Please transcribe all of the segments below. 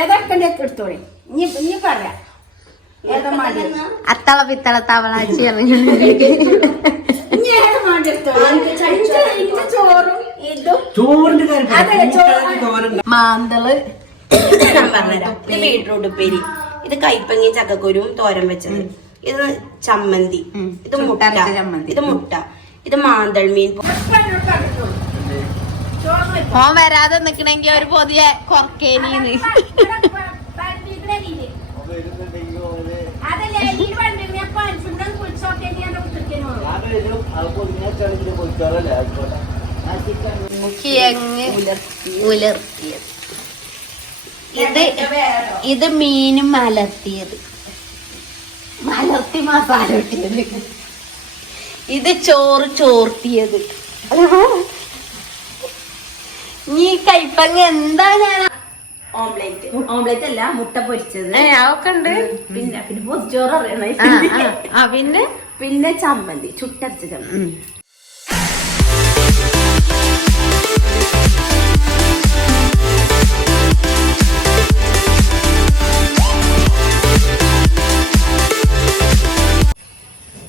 ഏതൊക്കെ എടുത്തോളി ഇനി ഇനി പറയാം. ഏതാ മാടി അത്തള പിത്തള തവളാച്ചി ഇനി ഏതാ മാടി എടുത്തോളി? എനിക്ക് ചോറും ഇതും. ചോറിന്റെ കാര്യം മാന്തൾ. ബീട്രൂട്ട് ഉപ്പേരി. ഇത് കൈപ്പങ്ങി ചക്കക്കുരും തോരൻ വെച്ചത്. ഇത് ചമ്മന്തി. ഇത് മുട്ട. ചമ്മന്തി. ഇത് മുട്ട. ഇത് മാന്തൾ മീൻ ഓൻ വരാതെ നിക്കണെങ്കി ഒരു പൊതിയ ഉലർത്തിയത്. ഇത് ഇത് മീനും മലർത്തിയത്. മലർത്തി മസാല ഇട്ടിയത് ഇത് ചോറ് ചോർത്തിയത്. നീ കൈപ്പങ്ങ എന്താ ഞാൻ ഓംലേറ്റ്. ഓംലേറ്റ് അല്ല മുട്ട പൊരിച്ചത്. അതൊക്കെ ഉണ്ട്. പിന്നെ പിന്നെ പൊതിച്ചോറ് അറിയണ ആ പിന്നെ? പിന്നെ ചമ്മന്തി ചുട്ടരച്ച ചമ്മന്തി.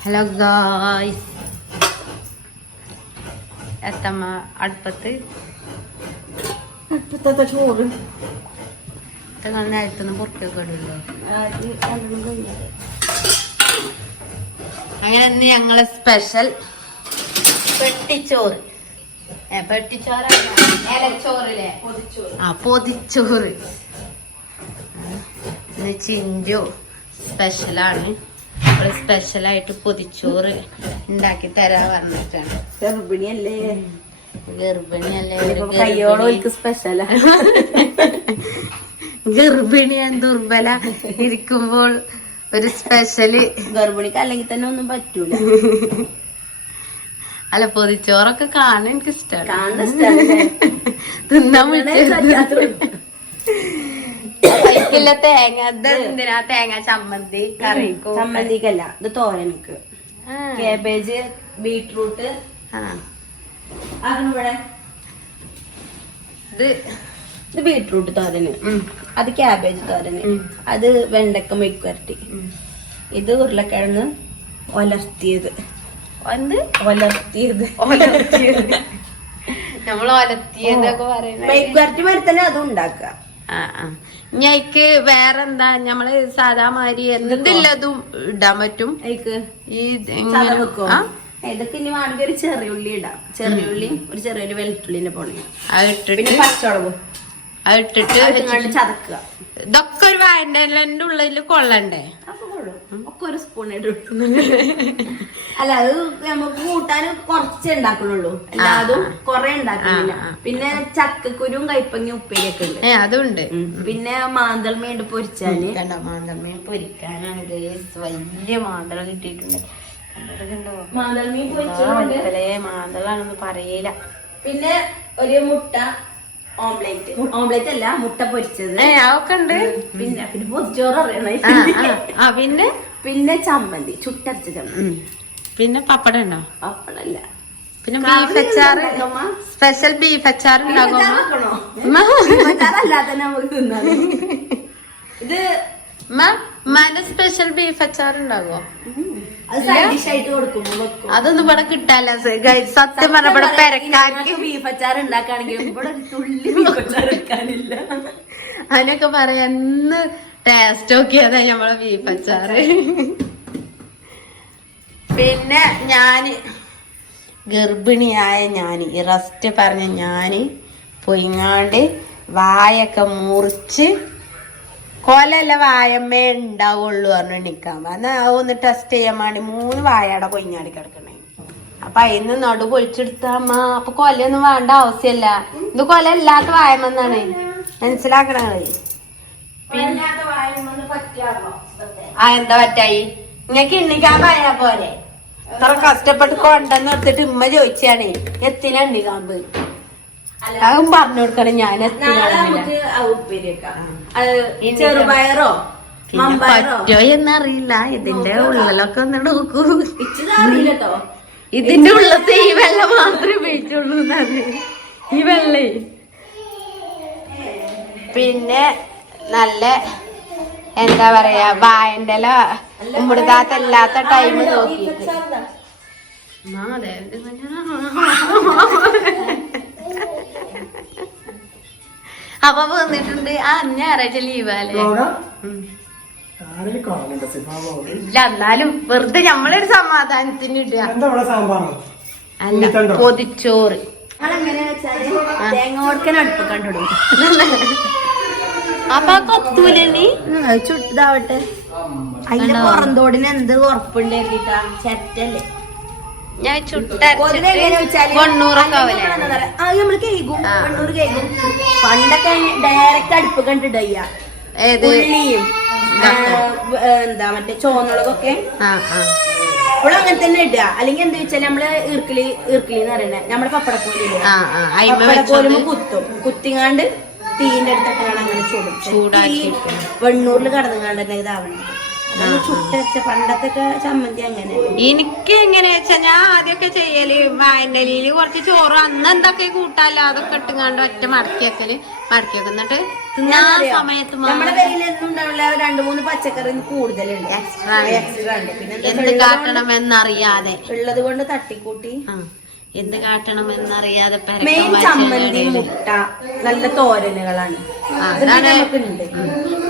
Hello guys. എത്തമ്മ അടുപ്പത്ത്. ഇപ്പത്തെ ചോറ് നിങ്ങൾ നേരത്തുനിന്ന് പുറത്തൊക്കെ ഇടുമല്ലോ അങ്ങനെ ഇന്ന് ഞങ്ങളെ സ്പെഷ്യൽ പെട്ടിച്ചോറ് പെട്ടിച്ചോറല്ല ആ പൊതിച്ചോറ്. ഇന്ന് സ്പെഷ്യലാണ് അവൾ സ്പെഷ്യലായിട്ട് പൊതിച്ചോറ് ഉണ്ടാക്കി തരാ പറഞ്ഞിട്ടാണ് ഗർഭിണിയല്ലേ ഗർഭിണിയല്ലേ? ഗർഭിണി. ഞാൻ ഗർഭിണിയാൻ ദുർബല ഇരിക്കുമ്പോൾ ഒരു സ്പെഷ്യൽ ഗർഭിണിക്ക് അല്ലെങ്കിൽ തന്നെ ഒന്നും പറ്റൂല. അല്ല പൊതിച്ചോറൊക്കെ കാണാൻ എനിക്ക് ഇഷ്ടമാണ് കാണാൻ ഇഷ്ടമാണ് തിന്നാൻ പൈക്കില്ല തേങ്ങ എന്തിനാ തേങ്ങ? ചമ്മന്തി കറിക്കും ചമ്മന്തിക്കല്ല ഇത് തോരനിക്ക്. കേബേജ് ബീട്രൂട്ട് ആ. ഇത് ഇത് ബീട്രൂട്ട് തോരന്. അത് ക്യാബേജ് തോരന്. അത് വെണ്ടക്ക മെഴുക്കുരട്ടി ഇത് ഉരുളക്കിഴങ്ങ് ഒലർത്തിയത്. എന്ത്? ഒലർത്തിയത്. ഒലത്തിയത് നമ്മൾ ഒലത്തിയതൊക്കെ പറയുന്നത്. മെഴുക്കുവരട്ടി വരെ തന്നെ അതും ഉണ്ടാക്കുക. ആ വേറെന്താ? നമ്മൾ സാധാ മാതിരി എന്തില്ലതും ഇടാൻ പറ്റും. ഈ ഇതൊക്കെ ഇനി വേണമെങ്കിൽ ഒരു ചെറിയ ഉള്ളി ഇടാം. ചെറിയ ഉള്ളിയും ഒരു ചെറിയൊരു വെളുത്തുള്ളിന്റെ പോണേ. അത് പിന്നെ ഇട്ടിട്ട് പച്ചമുളകും. അത് ഇട്ടിട്ട് വെച്ചിട്ട് ഇങ്ങോട്ട് ചതക്കുക. ഇതൊക്കെ ഒരു വായന്റെ ഉള്ളിൽ കൊള്ളണ്ടേ? അപ്പൊ കൊള്ളും. ഒക്കെ ഒരു സ്പൂൺ ഇടും. അല്ല അത് നമുക്ക് കൂട്ടാൻ കുറച്ചേ ഉണ്ടാക്കുന്നുള്ളൂ. എല്ലാതും കൊറേ ഉണ്ടാക്കുന്നില്ല. ആ, ആ. പിന്നെ ചക്കക്കുരും കൈപ്പങ്ങി ഉപ്പേരിയൊക്കെ ഉണ്ട്. ഏ അതുണ്ട്. ഉം. പിന്നെ മാന്തൾ മീണ്ട് പൊരിച്ചാൽ കണ്ടോ? മാന്തമ്മീൻ പൊരിക്കാനാണ് ഗേസ് വലിയ മാന്തൽ കിട്ടിയിട്ടുണ്ട്? മാന്തൾ മീൻ ആ, പൊരിച്ചതുണ്ട് വലുപ്പലേ മാന്തളാണെന്ന് പറയില്ല പിന്നെ ഒരു മുട്ട ഓംലേറ്റ്. ഓംലേറ്റ് അല്ല മുട്ട പൊരിച്ചത്. അതൊക്കെ ഉണ്ട്. പിന്നെ പിന്നെ പൊതിച്ചോറ് അറിയണ പിന്നെ? പിന്നെ ചമ്മന്തി ചുട്ടരച്ച ചമ്മന്തി. പിന്നെ പപ്പടം ഉണ്ടോ? പപ്പടല്ല. പിന്നെ ബീഫ് അച്ചാർ സ്പെഷ്യൽ ബീഫ് അച്ചാർ ഉണ്ടാകുമോ ഇത് സ്പെഷ്യൽ ബീഫ് അച്ചാർ ഉണ്ടാകുമോ അതൊന്നും ഇവിടെ കിട്ടാല്ല സത്യം പറഞ്ഞ ഇവിടെ പെരക്കാർക്ക് ബീഫ് അച്ചാർ ഉണ്ടാക്കാണെങ്കിലും ഇവിടെ തുള്ളി ബീഫ് അച്ചാർ വെക്കാനില്ല. അതിനൊക്കെ പറയാ എന്ന് ടേസ്റ്റ് നോക്കിയതാ നമ്മളെ ബീഫ് അച്ചാറ് പിന്നെ ഞാൻ ഗർഭിണിയായ ഞാൻ റസ്റ്റ് പറഞ്ഞ ഞാൻ പൊയിങ്ങാണ്ട് വായൊക്കെ മുറിച്ച് കൊലല്ല വായമ്മേ ഉണ്ടാവുള്ളൂ പറഞ്ഞു നിക്കാൻ എന്നാ ഒന്ന് ടെസ്റ്റ് ചെയ്യാൻ വേണ്ടി മൂന്ന് വായയുടെ കൊഞ്ഞാടി കിടക്കണേ. അപ്പൊ അതിന്ന് നടു പൊളിച്ചെടുത്തമ്മ അപ്പൊ കൊലയൊന്നും വേണ്ട ആവശ്യമല്ല. ഇത് കൊല ഇല്ലാത്ത വായമെന്നാണ് മനസ്സിലാക്കണത് ആ എന്താ പറ്റായി? ഇങ്ങക്ക് എണ്ണിക്കാൻ പറയാ പോലെ ഇത്ര കഷ്ടപ്പെട്ട് കൊണ്ടെന്ന് എടുത്തിട്ട് ഉമ്മ ചോദിച്ചാണ് എത്തിന എണ്ണിക്കാമ്പ് അതും പറഞ്ഞു കൊടുക്കണം. ഞാൻ നാളെ ചെറുപയറോ? പറ്റോ എന്നറിയില്ല. ഇതിന്റെ ഉള്ളിലൊക്കെ ഒന്ന് നോക്കൂ. ഇതിന്റെ ഉള്ളത്തെ ഈ വെള്ളം മാത്രമേ ഉപയോഗിച്ചുള്ളൂ ഈ വെള്ളേ. പിന്നെ നല്ല എന്താ പറയാ വായന്റെ ഇല ഉമ്പിടുതാത്തല്ലാത്ത ടൈം നോക്കി. അതെ. അപ്പൊ വന്നിട്ടുണ്ട്. ആ ഞായറാഴ്ച ലീവാലേ ഇല്ല എന്നാലും വെറുതെ നമ്മളൊരു സമാധാനത്തിന് ഇടുക? പൊതിച്ചോറ്. തേങ്ങ അടുപ്പ് കണ്ടിടും. അപ്പൊ കൊത്തൂലി ചുട്ടതാവട്ടെ അതിന്റെ പുറന്തോടിന് എന്ത് ഉറപ്പുണ്ടാക്കിട്ടാ ചെറ്റല്ലേ? ഞാൻ നമ്മൾ കേക്കും. കേക്കും. പണ്ടൊക്കെ ഡയറക്റ്റ് അടുപ്പ് കണ്ടിട്ട് ഉള്ളിയും എന്താ മറ്റേ ചോന്നുളകൊക്കെ ഇവിടെ അങ്ങനെ തന്നെ ഇടുക അല്ലെങ്കിൽ എന്താ വെച്ചാൽ നമ്മൾ ഇർക്കിളി ഇർക്കിളി എന്ന് പറയുന്നത് നമ്മുടെ പപ്പടക്കോലി പപ്പടക്കോലുമ്പോ കുത്തും. കുത്തിങ്ങാണ്ട് തീന്റെ അടുത്തൊക്കെ അങ്ങനെ ചൂടും. വെണ്ണൂറിൽ കടന്നുകാണ്ട് തന്നെ ഇതാവണം. ചുട്ടരച്ച പണ്ടത്തെ ഒക്കെ ചമ്മന്തി അങ്ങനെ എനിക്ക് എങ്ങനെ വെച്ചാ ഞാൻ ആദ്യമൊക്കെ ചെയ്യൽ വായന്റലിയിൽ കുറച്ച് ചോറ് അന്ന് എന്തൊക്കെ കൂട്ടാലോ അതൊക്കെ ഇട്ടുങ്ങാണ്ട് ഒറ്റ മടക്കി വെക്കൽ. മടക്കി വെക്കും. എന്നിട്ട് സമയത്ത് നമ്മുടെ ഉണ്ടാവില്ല. രണ്ട് മൂന്ന് പച്ചക്കറി കൂടുതലുണ്ട്. എന്ത് കാട്ടണം എന്നറിയാതെ ഉള്ളത് കൊണ്ട് തട്ടിക്കൂട്ടി. എന്ത് കാട്ടണം എന്നറിയാതെ ചമ്മന്തി മുട്ട നല്ല തോരനുകളാണ്.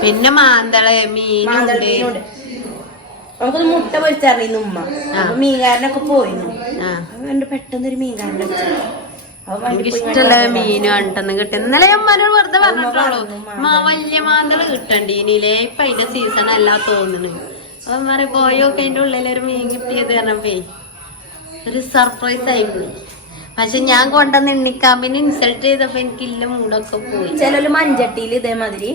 പിന്നെ മാന്തൾ മീനുണ്ട്. നമുക്കൊന്ന് മുട്ട പൊരിച്ചറിയുന്നു ഉമ്മ. അപ്പൊ മീൻകാരനൊക്കെ പോയിരുന്നു അതുകൊണ്ട് പെട്ടെന്ന് ഒരു മീൻകാരനെ എനിക്ക് ഇഷ്ടമുള്ള മീനും ഉണ്ടെന്ന് കിട്ടും ഇന്നലെ ഞാൻ മനോട് വെറുതെ പറഞ്ഞിട്ടുള്ളൂ. മാ വലിയ മാന്തൾ കിട്ടണ്ടീനില്ലേ ഇപ്പൊ അതിന്റെ സീസൺ അല്ല തോന്നുന്നു. അപ്പൊ മാറി പോയൊക്കെ അതിന്റെ ഉള്ളിലൊരു മീൻ കിട്ടിയത് പറഞ്ഞപ്പേ ഒരു സർപ്രൈസ് ആയി പോയി. പക്ഷെ ഞാൻ കൊണ്ടുവന്ന് എണ്ണിക്കാമ്പിന് ഇൻസൾട്ട് ചെയ്തപ്പോ എനിക്കില്ല മൂടൊക്കെ പോയി. ചിലര് മഞ്ചട്ടിയിൽ ഇതേമാതിരി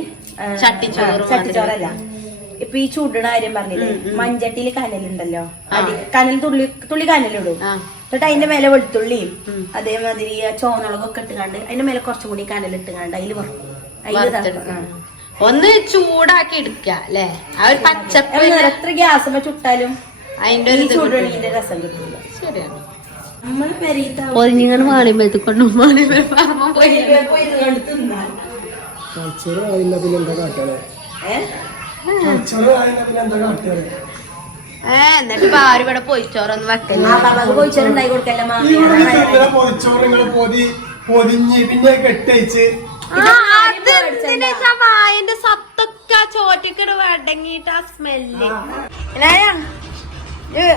ചട്ടിച്ചോറ് ചട്ടിച്ചോറല്ല. ഇപ്പൊ ഈ ചൂടണ കാര്യം പറഞ്ഞില്ലേ മഞ്ചട്ടിയിൽ കനലുണ്ടല്ലോ അടി കനൽ തുള്ളി തുള്ളി കനലിടും എന്നിട്ട് അതിന്റെ മേലെ വെളുത്തുള്ളിയും അതേമാതിരി ചോന്നുളകൊക്കെ ഇട്ടുകാണ്ട് അതിന്റെ മേലെ കുറച്ചും കൂടി കനലിട്ടുകാണ്ട് അതിൽ വറുക്കും അതിൽ. ഒന്ന് ചൂടാക്കി എടുക്ക അല്ലേ ആ ഒരു പച്ചപ്പ് എത്ര ഗ്യാസ് ചുട്ടാലും അതിന്റെ ഒരു ചൂടുള്ളിന്റെ രസം കിട്ടില്ല ശരിയാണ് പൊരിഞ്ഞിങ്ങനെ കൊണ്ടു പോയി ഏ എന്നിട്ട് ഇപ്പൊ ആരും ഇവിടെ പൊയ്ച്ചോറൊന്നും കൊടുക്കല്ലേ പൊതിഞ്ഞ് പിന്നെ കെട്ടയച്ച് വായന്റെ സത്തൊക്കെ ആ ചോറ്റക്കിട് വടങ്ങിയിട്ട് ആ സ്മെല്ല്.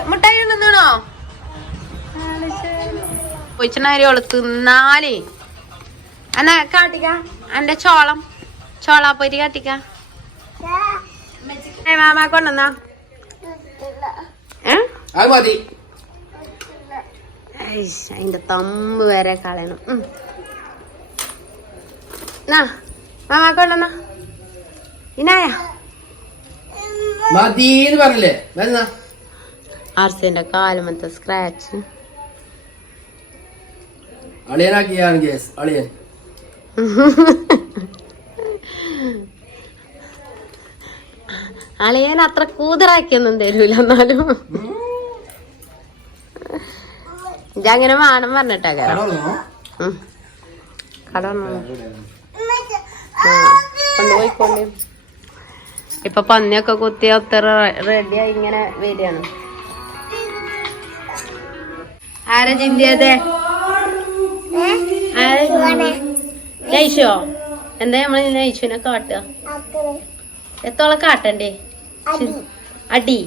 മുട്ടായി തിന്നണോ? പൊയ്ച്ചനാരിയോൾ തിന്നാലേ. എന്നാ കാട്ടിക്ക എന്റെ ചോളം ചോളാപ്പൊരി കാട്ടിക്ക. മാമാ കൊണ്ടുവന്നാ. മതി. അതിന്റെ തമ്മ് വരെ കളയണം. മാമാ കൊണ്ടുവന്നാ. ഇനായ. മതീന്ന് പറഞ്ഞില്ലേ? വരുന്ന ആർസിന്റെ കാലുമത്തെ സ്ക്രാച്ച് അളിയനാക്കിയാണ് കേസ്. അളിയൻ. അളിയൻ അത്ര കൂതറാക്കിയൊന്നും തരൂല എന്നാലും. ഇതങ്ങനെ വേണം പറഞ്ഞിട്ടാ കട ഇപ്പൊ പന്നിയൊക്കെ കുത്തി ഒത്തറ റെഡിയായി ഇങ്ങനെ വരികയാണ്. ആരാ ചിന്തിയതേ ജയിച്ചോ? എന്താ നമ്മൾ ജയിച്ചുവിനെ കാട്ടുക? എത്തോളം കാട്ടണ്ടേ? അടി.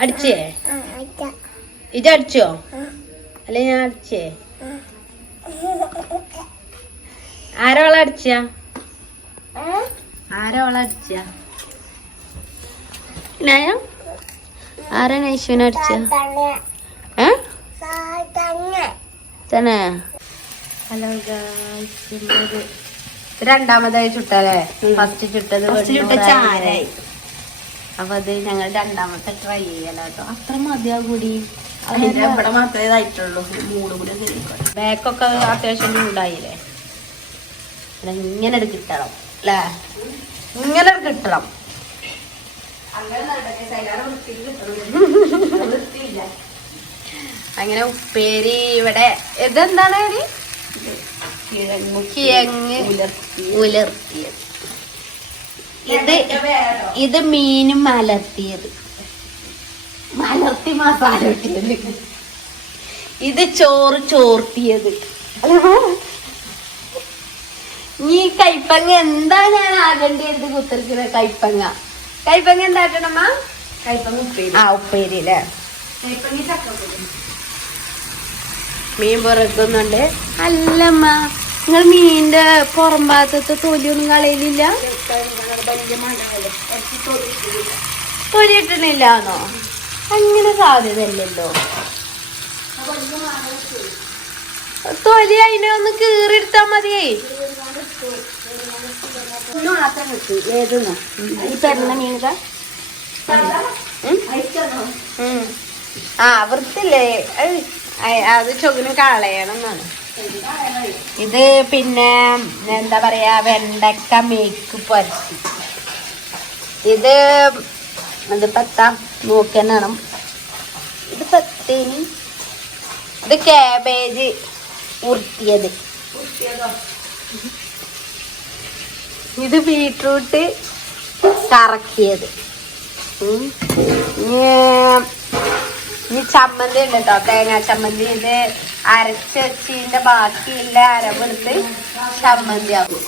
അടിച്ചേ? ഇജ അടിച്ചോ? അല്ലെ ഞാൻ അടിച്ചേ? ആരോള അടിച്ച? ആരോള അടിച്ച? നയ? ആരാ നൈശുവിനെ അടിച്ച? ഏ? തന്നെ. ഹലോ രണ്ടാമതായി ചുട്ടല്ലേ? ഫസ്റ്റ് ചുട്ടത്. ചാരായി. അപ്പൊ അത് ഞങ്ങൾ രണ്ടാമത്തെ ട്രൈ ചെയ്യല കേട്ടോ അത്ര മതിയാകൂടി. അതിന്റെ ഇവിടെ മാത്രമേ ഇതായിട്ടുള്ളൂ. മൂട് കൂടി. ബാക്കൊക്കെ അത്യാവശ്യം ചൂടായില്ലേ? ഇങ്ങനെ കിട്ടണം അല്ലേ? ഇങ്ങനെ ഒരു കിട്ടണം. അങ്ങനെ ഉപ്പേരി ഇവിടെ ഇതെന്താണ് കിഴങ്ങ് കിഴങ്ങ് ഉലർത്തിയത്. ഇത് ഇത് മീനും മലർത്തിയത്. മലർത്തി മസാല ഇട്ടിയത് ഇത് ചോറ് ചോർത്തിയത്. നീ കൈപ്പങ്ങ എന്താ ഞാൻ ആകേണ്ടത് കുത്തിരിക്കുന്ന കൈപ്പങ്ങ. കൈപ്പങ്ങ എന്താട്ടണമ്മ കൈപ്പങ്ങ ഉപ്പേരി. ആ ഉപ്പേരി അല്ലേ കൈപ്പങ്ങ മീൻ പുറക്കുന്നുണ്ട്. അല്ലമ്മ. നിങ്ങൾ മീനിന്റെ പുറം ഭാഗത്തെ തൊലിയൊന്നും കളയിലില്ല? തൊലി ഇട്ടണില്ലാന്നോ അങ്ങനെ സാധ്യതയല്ലല്ലോ. തൊലി അതിനെ ഒന്ന് കീറിയെടുത്താ മതിയേ. ആ വൃത്തില്ലേ അത് ചൊകിന് കളയണം എന്നാണ്. ഇത് പിന്നെ എന്താ പറയാ വെണ്ടക്ക മേക്ക് പൊരച്ച്. ഇത് ഇത് പത്താം നോക്കണം ഇത് പത്തേനി ഇത് കാബേജ് ഉരുത്തിയത് ഇത് ബീട്രൂട്ട് കറക്കിയത്. ഇനി ചമ്മന്തി ഉണ്ട് കേട്ടോ തേങ്ങാ ചമ്മന്തി ഇത് അരച്ച് വെച്ചതിന്റെ ബാക്കിയുള്ള അരവെടുത്ത് ചമ്മന്തി ആക്കും.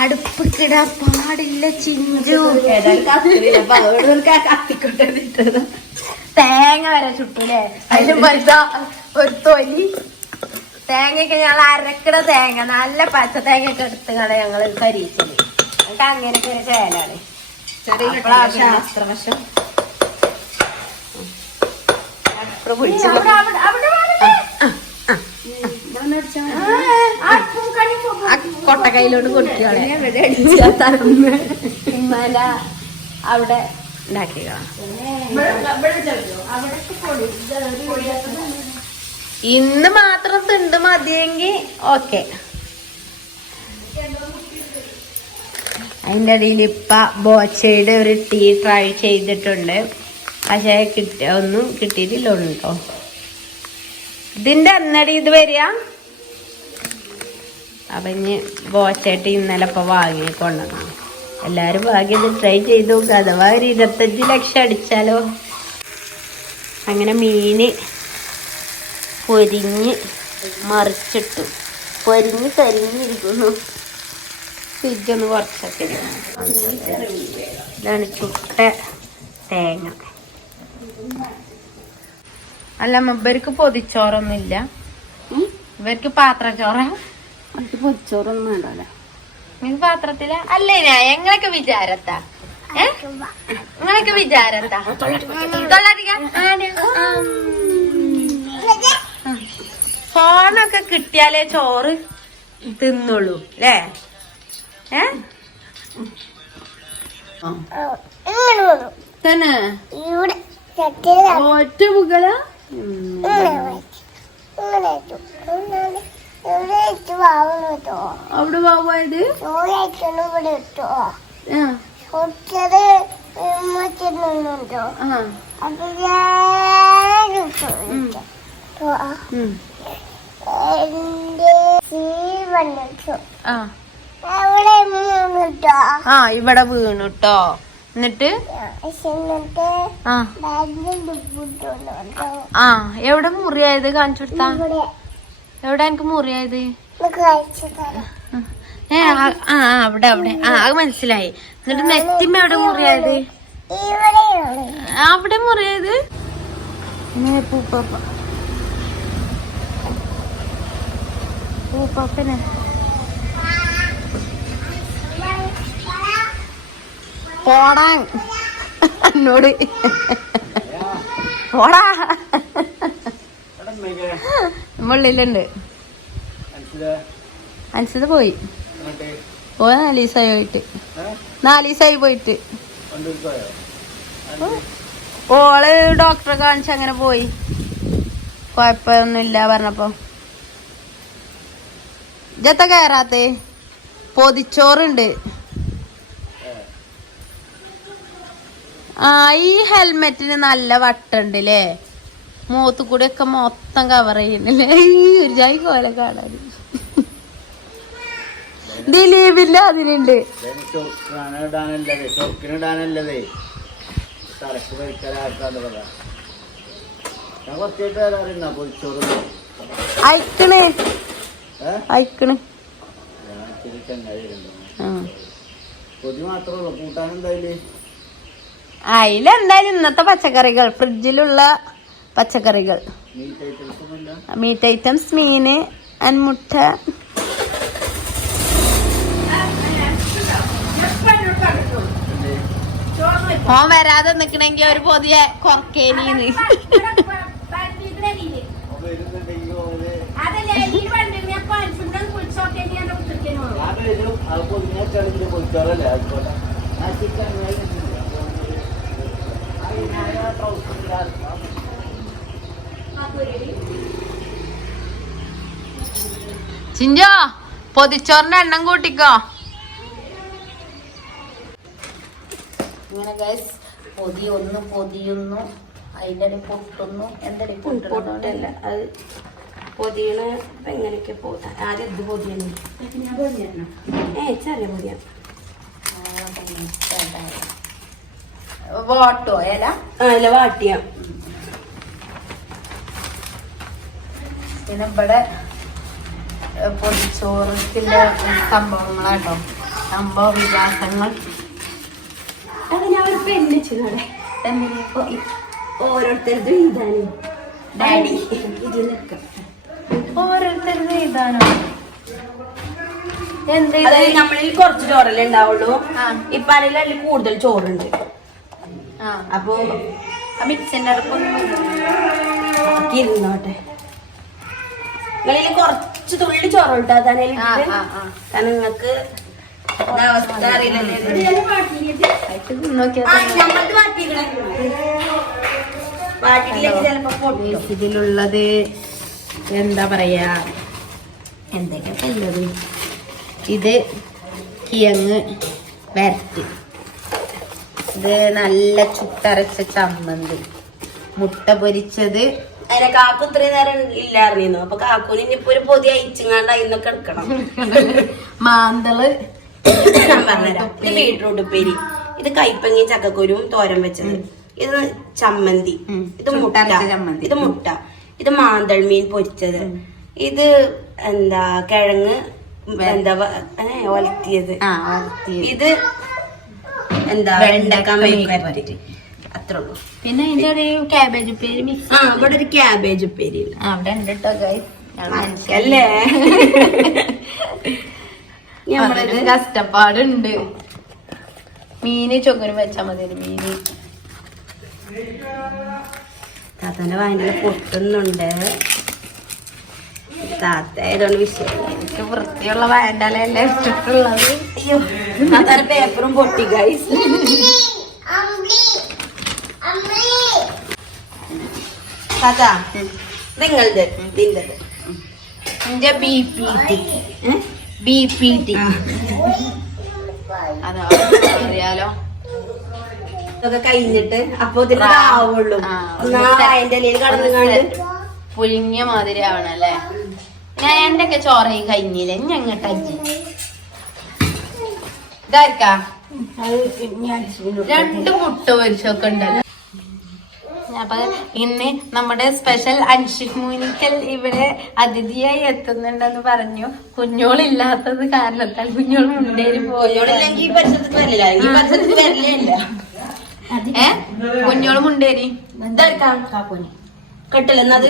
അടുപ്പിക്കിടാൻ പാടില്ല ചിഞ്ചു. തേങ്ങ വരെ ചുട്ടൂലേ? അതിന് വലുതാ. ഒരു തൊലി. തേങ്ങയൊക്കെ ഞങ്ങൾ അരക്കട തേങ്ങ. നല്ല പച്ച തേങ്ങ ഒക്കെ എടുത്തുകളെ ഞങ്ങൾ കരിച്ചത് എന്നിട്ട് അങ്ങനെയൊക്കെ ഒരു ചേലാണ്. ചെറിയ ശാസ്ത്രവശം ആ കൊട്ടക്കൈയിലോട്ട് കൊടുക്കുകയാണ്. അവിടെ ഉണ്ടാക്കിയതാണ്. ഇന്ന് മാത്രം തിണ്ട് മതിയെങ്കിൽ ഓക്കെ. അതിന്റെ ഇടയിൽ ഇപ്പ ബോച്ചയുടെ ഒരു ടീ ട്രൈ ചെയ്തിട്ടുണ്ട്. പക്ഷേ കിട്ടിയ ഒന്നും കിട്ടിയിട്ടില്ല കേട്ടോ. ഇതിന്റെ അന്നടി ഇത് വരിക. അപ്പൊ ഇനി ബോച്ചേട്ടി ഇന്നലെ ഇപ്പൊ വാങ്ങി എല്ലാവരും ഇത് ട്രൈ ചെയ്തു. നോക്കുക അഥവാ ഒരു ഇരുപത്തഞ്ച് ലക്ഷം അടിച്ചാലോ? അങ്ങനെ മീന് പൊരിഞ്ഞ് മറിച്ചിട്ടു. പൊരിഞ്ഞ് കരിഞ്ഞിരിക്കുന്നു. ഫ്രിഡ്ജൊന്ന് കുറച്ചൊക്കെ ഇതാണ് ചുട്ട തേങ്ങ. അല്ല ഇവർക്ക് പൊതിച്ചോറൊന്നുമില്ല. ഇവർക്ക് പാത്രച്ചോറ? എനിക്ക് പൊതിച്ചോറൊന്നും വേണ്ടല്ലോ? നിങ്ങക്ക് പാത്രത്തില? അല്ലേ ഞാൻ? എങ്ങളൊക്കെ വിചാരത്താ. നിങ്ങളൊക്കെ വിചാരത്താ. ഫോണൊക്കെ കിട്ടിയാലേ ചോറ് തിന്നുള്ളൂ അല്ലേ ഏ? തന്നെ? ഒറ്റ മുകള? അവിടെ വാവായത്? ആ. ഇവിടെ വീണുട്ടോ. എന്നിട്ട്? എന്നിട്ട് ആ. എവിടെ മുറിയായത്? കാണിച്ചു കൊടുത്താ. എവിടെ എനിക്ക് മുറിയായത് ഏ ആ അവിടെ അവിടെ ആ അത് മനസ്സിലായി എന്നിട്ട് നെറ്റിമ്മ എവിടെ മുറിയായത് അവിടെ മുറിയായത് ഇങ്ങനെ പൂപ്പാപ്പ പൂപ്പാപ്പനെ പോടാൻ എന്നോട് പോടാ നമ്മളിലുണ്ട് അനുസരിച്ച് പോയി. പോയ നാല് ദിവസമായി പോയിട്ട്. നാല് ദിവസമായി പോയിട്ട്. ഓൾ ഡോക്ടറെ കാണിച്ച് അങ്ങനെ പോയി. കൊഴപ്പൊന്നുമില്ല പറഞ്ഞപ്പോ. ഇജത്ത കയറാത്തേ പൊതിച്ചോറുണ്ട്. ആ ഈ ഹെൽമെറ്റിന് നല്ല വട്ടുണ്ട് ല്ലേ മൂത്ത് കൂടെ ഒക്കെ മൊത്തം കവർ ചെയ്യുന്നില്ലേ? ഈ ഒരു ജായി കോല കാണാൻ. ദിലീപിന്റെ അതിലുണ്ട്. അയിലെന്തായാലും അയക്കണ്. അയക്കണ് അതിലെന്തായാലും ഇന്നത്തെ പച്ചക്കറികൾ ഫ്രിഡ്ജിലുള്ള പച്ചക്കറികൾ. മീറ്റ് ഐറ്റംസ് മീന് ആൻഡ് മുട്ട. ഓൻ വരാതെ നിക്കണെങ്കി ഒരു പൊതിയെ കൊറക്കേനീന്ന്. അപ്പൊ ചിഞ്ചോ പൊതിച്ചോറിന്റെ എണ്ണം കൂട്ടിക്കോ. ഇങ്ങനെ ഗൈസ് പൊതി ഒന്ന് പൊതിയുന്നു. അതിന്റെ അടി പൊട്ടുന്നു. എന്തടി പൊട്ടല്ല. അത് പൊതിയണ എങ്ങനെയൊക്കെ പോതാ ആദ്യം ഇത് പൊതിയണം. ഏ ചെറിയ പൊതിയാണ് വാട്ടോ ഇല? ആ ഇല വാട്ടിയ. പിന്നെ ഇവിടെ പൊതിച്ചോറത്തിന്റെ സംഭവങ്ങളാട്ടോ. സംഭവ വികാസങ്ങൾ. അത് ഞാൻ ഒരു പെണ്ണ് വെച്ചിവിടെ ഓരോരുത്തരുടെ എഴുതാനും. ഡാഡി. ഇത് നിൽക്കാം. ഓരോരുത്തരുടെ എഴുതാനോ? അതായത് നമ്മളിൽ കുറച്ച് ചോറല്ലേ ഉണ്ടാവുള്ളൂ? ഇപ്പൊ അതിൽ കൂടുതൽ ചോറുണ്ട്. അപ്പൊ മിക്സിന്റെ അടുപ്പൊന്നും ഇരുന്നോട്ടെ നിങ്ങളിൽ കുറച്ച് തുള്ളി ചോറ് ഇട്ടാ തന്നെ ആ ആ ആ. കാരണം നിങ്ങൾക്ക് അവസ്ഥ അറിയില്ലല്ലേ ആയിട്ട് നോക്കിയാ ആ, തന്നെ. ഞമ്മൾത് വാട്ടിയിക്കണേ. വാട്ടിയില്ലെങ്കിൽ ചിലപ്പോ പൊട്ടും. ഇതിലുള്ളത് എന്താ പറയാ? എന്തൊക്കെയാ ഉള്ളത് ഇത് കിഴങ്ങ് വരട്ടി. ഇത് നല്ല ചുട്ടരച്ച ചമ്മന്തി. മുട്ട പൊരിച്ചത് അതിനെ കാക്കു ഇത്രയും നേരം ഇല്ലായിരുന്നു അപ്പൊ കാക്കൂന് ഇനിയിപ്പോ ഒരു പൊതി അയച്ചിങ്ങാണ്ട് അതിന്നൊക്കെ എടുക്കണം. മാന്തൾ. ഞാൻ പറഞ്ഞുതരാം. ഇത് ബീട്രൂട്ട് ഉപ്പേരി. ഇത് കൈപ്പങ്ങി ചക്കക്കുരുവും തോരൻ വെച്ചത്. ഇത് ചമ്മന്തി. ഇത് മുട്ട. ഇത് മുട്ട. ഇത് മാന്തൾ മീൻ പൊരിച്ചത്. ഇത് എന്താ കിഴങ്ങ് എന്താ ഒലത്തിയത്. ഇത് എന്താ വെണ്ടക്ക മെഴുക്ക് അത്രേ ഉള്ളൂ. പിന്നെ അതിന്റെ ഒരു ക്യാബേജ് ഉപ്പേരി മിക്സ് ആ ഇവിടെ ഒരു ക്യാബേജ് ഉപ്പേരി. അവിടെ ഉണ്ട് കേട്ടോ അല്ലേ? ഞമ്മളൊരു കഷ്ടപ്പാടുണ്ട്. മീന് ചൊക്കനും വെച്ചാ മതി മീന്. താത്തന്റെ വായന പൊട്ടുന്നുണ്ട്. താത്ത ഏതോണ്ട് വിഷയം എനിക്ക് വൃത്തിയുള്ള വേണ്ടല്ലേ ഇട്ടിട്ടുള്ളത്. അയ്യോ താത്താന്റെ പേപ്പറും പൊട്ടി ഗൈസ് താത്ത നിങ്ങളുടെ നിന്റത്. എന്റെ B P T. B P T. അതാ അറിയാലോ. ഇതൊക്കെ കഴിഞ്ഞിട്ട് അപ്പൊ. ആവുള്ളൂ പുഴുങ്ങിയ മാതിരി ആവണല്ലേ ഞാൻ എന്റെ ഒക്കെ ചോറയും കഴിഞ്ഞില്ലേ? ഞങ്ങട്ട് ഇതായിരിക്കാ രണ്ട് മുട്ട പൊരിച്ചൊക്കെ ഉണ്ടല്ലോ. അപ്പൊ ഇന്ന് നമ്മുടെ സ്പെഷ്യൽ അൻഷിഫ് മൂനിക്കൽ ഇവിടെ അതിഥിയായി എത്തുന്നുണ്ടെന്ന് പറഞ്ഞു. കുഞ്ഞോളില്ലാത്തത് കാരണത്താൽ കുഞ്ഞോൾ മുണ്ടേരി പോയോളില്ലെങ്കിൽ ഏ? കുഞ്ഞോൾ മുണ്ടേരി. കെട്ടില്ലെന്നത്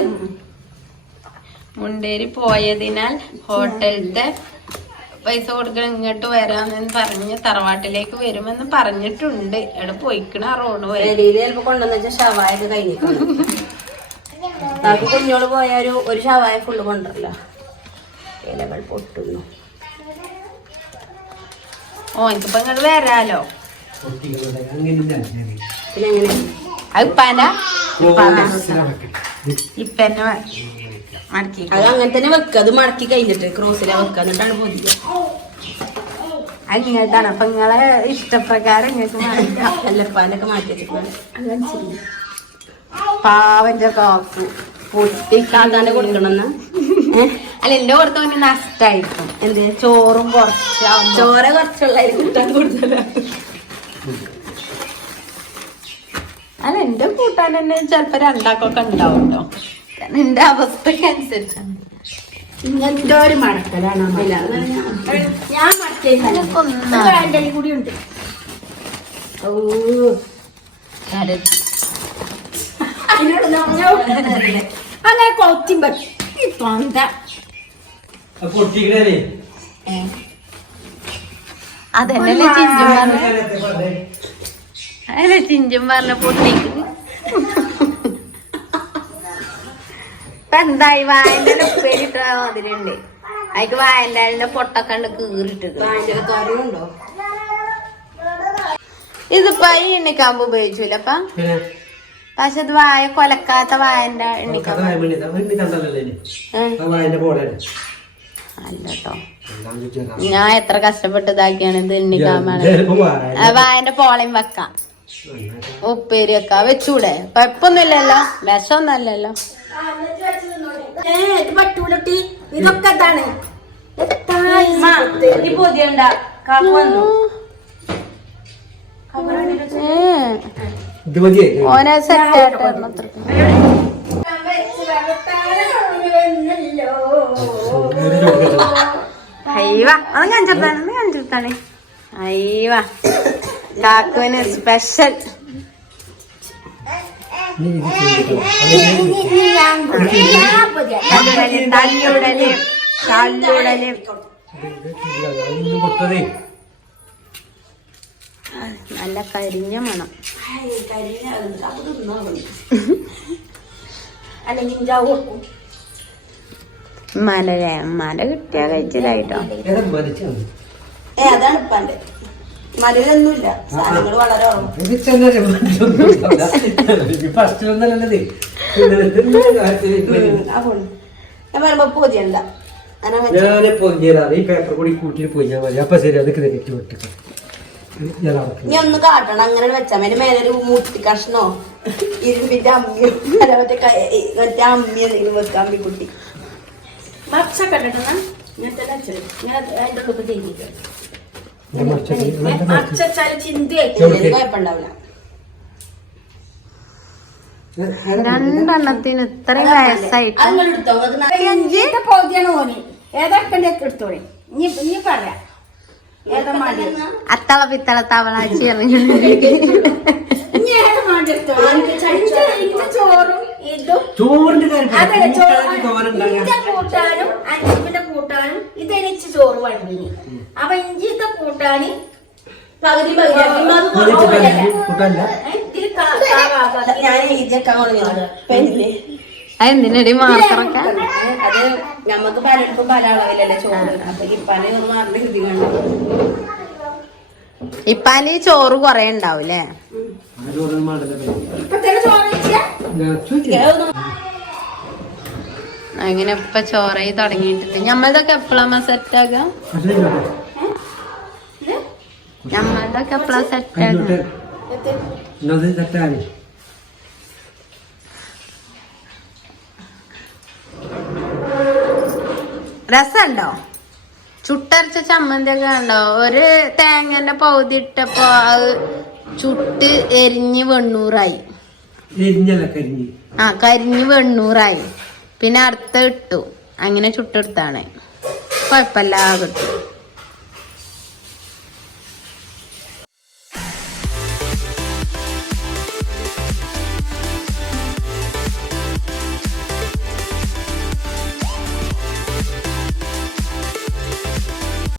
മുണ്ടേരി പോയതിനാൽ ഹോട്ടലിന്റെ പൈസ കൊടുക്കണം ഇങ്ങോട്ട് വരാമെന്ന് പറഞ്ഞ് തറവാട്ടിലേക്ക് വരുമെന്ന് പറഞ്ഞിട്ടുണ്ട്. എവിടെ പോയിക്കണ? റോഡ് കുഞ്ഞോട് ചിലപ്പോ കൊണ്ടുവന്ന വെച്ചാൽ ഷവായൊക്കെ കഴിഞ്ഞിട്ടുണ്ട് നമുക്ക് കുഞ്ഞോൾ പോയ ഒരു ഒരു ഷവായ ഫുള്ള് കൊണ്ടല്ലോ ഇലകൾ പൊട്ടുന്നു. ഓ എനിക്കിപ്പോ ഇങ്ങോട്ട് വരാലോ. പിന്നെ എങ്ങനെ? അത് പന ഇപ്പന്നെ മടക്കി. അത് അങ്ങനെ തന്നെ വെക്കുക അത് മടക്കി കഴിഞ്ഞിട്ട് ക്രോസിലാ വെക്കുക എന്നിട്ടാണ് പൊതിക്കുക അങ്ങോട്ടാണ് അപ്പൊ നിങ്ങളെ ഇഷ്ടപ്രകാരം ഇങ്ങോട്ട് മാറ്റാം അല്ലപ്പാലൊക്കെ മാറ്റി വെച്ചിട്ടാണ്. പാവന്റെ കാക്കു. പൊട്ടി താത്താന്റെ കൊടുക്കണമെന്ന്? അല്ല എന്റെ പുറത്ത് പിന്നെ നഷ്ടായിരിക്കും. എന്ത്? ചോറും കുറച്ച് ചോര കുറച്ചുള്ളായിരിക്കും കിട്ടാൻ അല്ല എന്റെ കൂട്ടാൻ തന്നെ ചിലപ്പോ രണ്ടാക്കൊക്കെ ഉണ്ടാവും കേട്ടോ കാരണം എന്റെ അവസ്ഥക്ക് അനുസരിച്ചാണ് ഒരു മടക്കലാണ്. ഞാൻ കൂടി ഉണ്ട്. ഓ അങ്ങനെ കൊത്തിമ്പ തൊണ്ട. ചിഞ്ചും പറഞ്ഞ? അതല്ലേ ചിഞ്ചും പറഞ്ഞ? പൊട്ടിക്ക്. ഇപ്പൊ എന്തായി? വായന്റെ ഉപ്പേരിട്ട മാതിരിണ്ട് അതിക്ക് വായന്റെ പൊട്ടക്കണ്ട് കീറിട്ട് കീറിട്ടിട്ട് ഇതിപ്പോ ഈ എണ്ണിക്കാമ്പ് ഉപയോഗിച്ചൂല അപ്പ പിന്നെ? പക്ഷെ ഇത് വായ കൊലക്കാത്ത വായന്റെ എണ്ണിക്കാമ്പ്. കഥായ മണി മണി കണ്ടല്ലേ ഉം. അതിന്റെ പോലെ അല്ല ഞാൻ എത്ര കഷ്ടപ്പെട്ട് ഇതാക്കിയാണ് ഇത് എണ്ണിക്കാമ്പാണ്. വായന്റെ പോളയും വെക്കാം. ഉപ്പേരി വെക്കാം. വെച്ചൂടെ? കുഴപ്പമൊന്നുമില്ലല്ലോ വിഷമൊന്നുമല്ലല്ലോ ഏ ഇത് ഇതൊക്കെ എന്താണ് ഓനെ സെറ്റ് അത്ര അയ്യവ അത് കഞ്ചിർത്താണ് അത് കഞ്ചിർത്താണ് അയ്യവ കാക്കുവിന് സ്പെഷ്യൽ തല്ലുടൽ തല്ലുടൽ പൊട്ടതേ നല്ല കരിഞ്ഞ മണം മല മല കിട്ടിയ കഴിച്ചിലായിട്ടോ ഏതാ മലയിലൊന്നുമില്ല. സാധനങ്ങൾ വളരെ ഞാൻ പറയുമ്പോ പൊതിയണ്ട. ഞാൻ പൊങ്ങിയതാണ് ഈ പേപ്പർ കൂടി കൂട്ടിട്ട് ഞാൻ മതി. അപ്പൊ ശരി അതൊക്കെ തെറ്റി വിട്ടിട്ട് ഞാൻ ഒന്ന് കാട്ടണം. അങ്ങനെ വെച്ചാ മതി. മേലെ ഒരു മൂട്ടി കഷ്ണോ? ഇരുമ്പിന്റെ അമ്മിയോ അല്ല മറ്റേ മറ്റേ അമ്മി എന്തെങ്കിലും വെക്കാം അമ്മി കുട്ടി. മച്ചൊക്കെ ഇട്ടിട്ടാണ് ഇങ്ങനത്തെ അച്ഛൻ ഇങ്ങനെ അതിന്റെ ഉള്ളിൽ ചെയ്തിട്ട് കുഴപ്പമുണ്ടാവില്ല. രണ്ടെണ്ണത്തിന് ഇത്രയും വയസ്സായിട്ട്. പകുതിയാണ് ഓന്. ഏതൊക്കെ എടുത്തോളി ഇനി ഇനി പറയാം. അത്തള പിത്തള തവളാച്ചി ചോറും ഇതും. ചോറിന്റെ കാര്യം അതല്ല ചോറ് കൂട്ടാനും അഞ്ചിന്റെ കൂട്ടാനും ഇതെനിച്ച് ചോറ് വണ്ടിനി അപ്പൊ ഇഞ്ചിയൊക്കെ കൂട്ടാന് പകുതി ഒരു ഞാൻ ഈജക്കാൻ പെണ്ണില്ലേ അതെന്തിനടി മാത്രമൊക്കെ അത് നമുക്ക് പലർക്കും പല അളവിലല്ലേ ചോറ് അപ്പൊ ഇപ്പാനെ ഒന്ന് മാറി ഹൃതി കണ്ടു? ഇപ്പാൽ ചോറ് കൊറേ ഉണ്ടാവൂലേ. ഇപ്പൊ തന്നെ ചോറ്. അങ്ങനെ ഇപ്പൊ ചോറായി തുടങ്ങിയിട്ടില്ല ഞമ്മളതൊക്കെ എപ്പോഴാ സെറ്റ് ആകാം. ഞമ്മളതൊക്കെ എപ്പോഴാ സെറ്റ് ഇങ്ങോട്ട്. രസണ്ടോ? രസമുണ്ടോ ചുട്ടരച്ച ചമ്മന്തി ഒക്കെ ഉണ്ടോ ഒരു തേങ്ങന്റെ പൗതി ഇട്ടപ്പോ അത് ചുട്ട് എരിഞ്ഞ് വെണ്ണൂറായി. ആ കരിഞ്ഞ് വെണ്ണൂറായി. പിന്നെ അടുത്ത ഇട്ടു. അങ്ങനെ ചുട്ടെടുത്താണ്. കുഴപ്പമില്ല കിട്ടും.